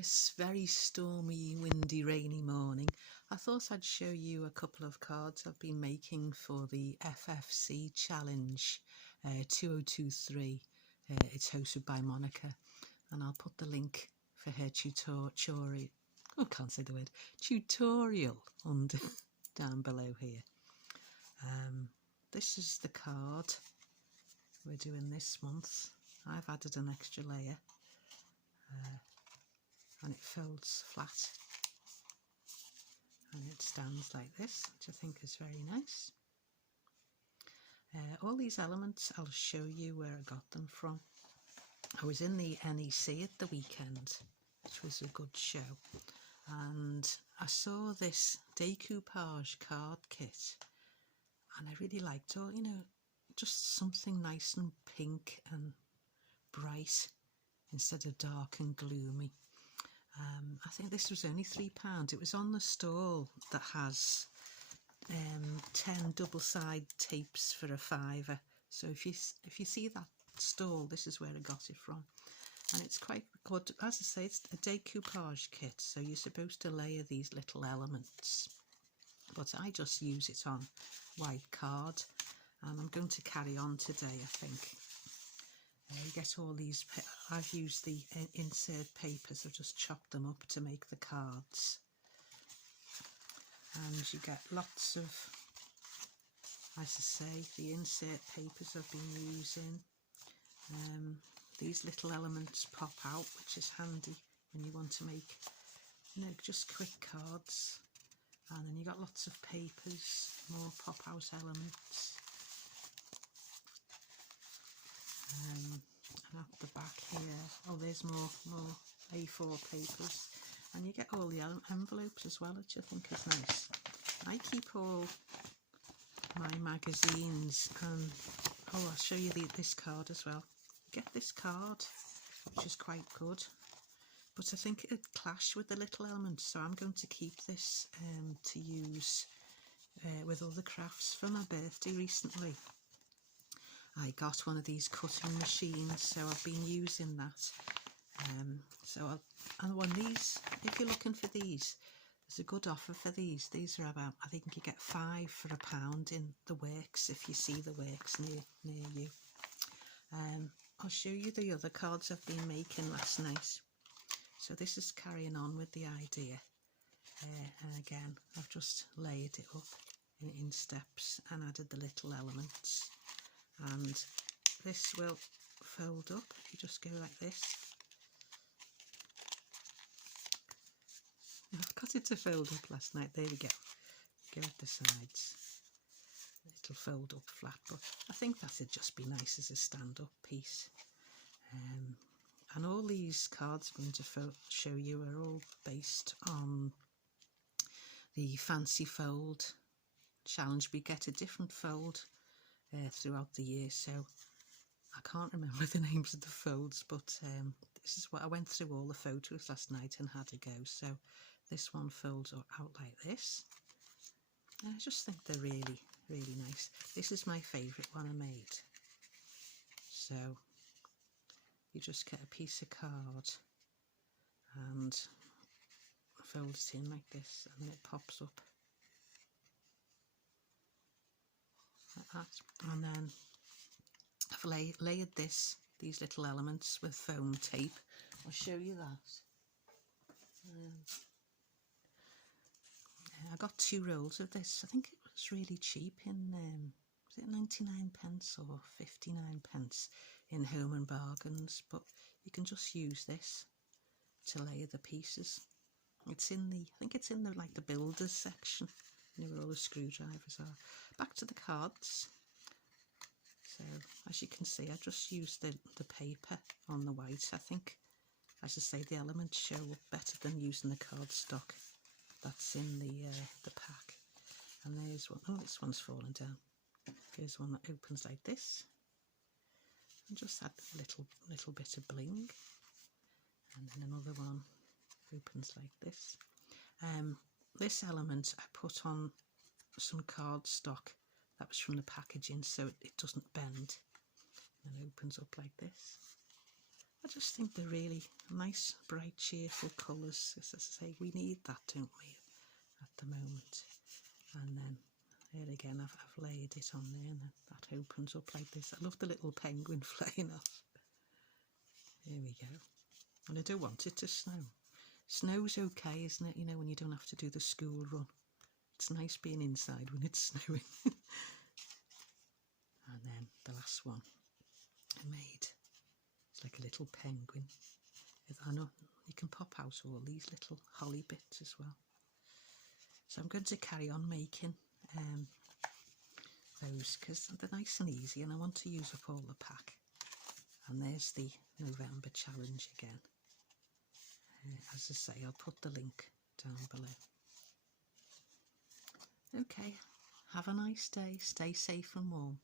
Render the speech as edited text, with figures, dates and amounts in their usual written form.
this very stormy, windy, rainy morning, I thought I'd show you a couple of cards I've been making for the FFC Challenge 2023. It's hosted by Monika, and I'll put the link for her tutorial under down below here. This is the card we're doing this month. I've added an extra layer. And it folds flat and it stands like this, which I think is very nice. All these elements, I'll show you where I got them from. I was in the NEC at the weekend, which was a good show, and I saw this decoupage card kit and I really liked it. You know, just something nice and pink and bright instead of dark and gloomy. I think this was only £3. It was on the stall that has 10 double-side tapes for a £5. So if you see that stall, this is where I got it from, and it's quite good. As I say, it's a decoupage kit, so you're supposed to layer these little elements, but I just use it on white card, and I'm going to carry on today, I think. You get all these, I've used the insert papers, I've just chopped them up to make the cards. And you get lots of, as I say, the insert papers I've been using. These little elements pop out, which is handy when you want to make, you know, just quick cards. And then you got lots of papers, more pop out elements. And at the back here, oh, there's more A4 papers, and you get all the envelopes as well, which I think is nice. I keep all my magazines, and oh, I'll show you this card as well. Get this card, which is quite good, but I think it clashed with the little elements, so I'm going to keep this to use with other crafts. For my birthday recently, I got one of these cutting machines, so I've been using that. And one of these, if you're looking for these, there's a good offer for these. These are about, I think you get 5 for £1 in the Works, if you see the Works near you. I'll show you the other cards I've been making last night. So this is carrying on with the idea. And again, I've just layered it up in steps and added the little elements. And this will fold up. You just go like this. I've got it to fold up last night. There we go. Go at the sides. It'll fold up flat, but I think that'd just be nice as a stand-up piece. And all these cards I'm going to show you are all based on the Fancy Fold Challenge. We get a different fold throughout the year, so I can't remember the names of the folds, but this is what I went through all the photos last night and had a go. So this one folds out like this, and I just think they're really, really nice. This is my favourite one I made. So you just get a piece of card and fold it in like this, and it pops up like that. And then I've layered these little elements with foam tape. I'll show you that. I got 2 rolls of this. I think it was really cheap in, was it 99p or 59p in Home and Bargains, but you can just use this to layer the pieces. It's in the, I think it's in the, like, the builders section, you know, where all the screwdrivers are. Back to the cards. So as you can see, I just used the paper on the white. I think, as I say, the elements show up better than using the cardstock that's in the pack. And there's one. Oh, this one's fallen down. Here's one that opens like this, and just add a little bit of bling. And then another one opens like this. This element I put on some cardstock that was from the packaging, so it doesn't bend, and opens up like this. I just think they're really nice, bright, cheerful colours. As I say, we need that, don't we, at the moment. And then here again, I've laid it on there, and that opens up like this. I love the little penguin flying off. There we go. And I don't want it to snow. Snow's okay, isn't it? You know, when you don't have to do the school run. It's nice being inside when it's snowing. And then the last one I made, it's like a little penguin. I know you can pop out all these little holly bits as well. So I'm going to carry on making those because they're nice and easy, and I want to use up all the pack. And there's the November challenge again. As I say, I'll put the link down below. Okay, have a nice day, stay safe and warm.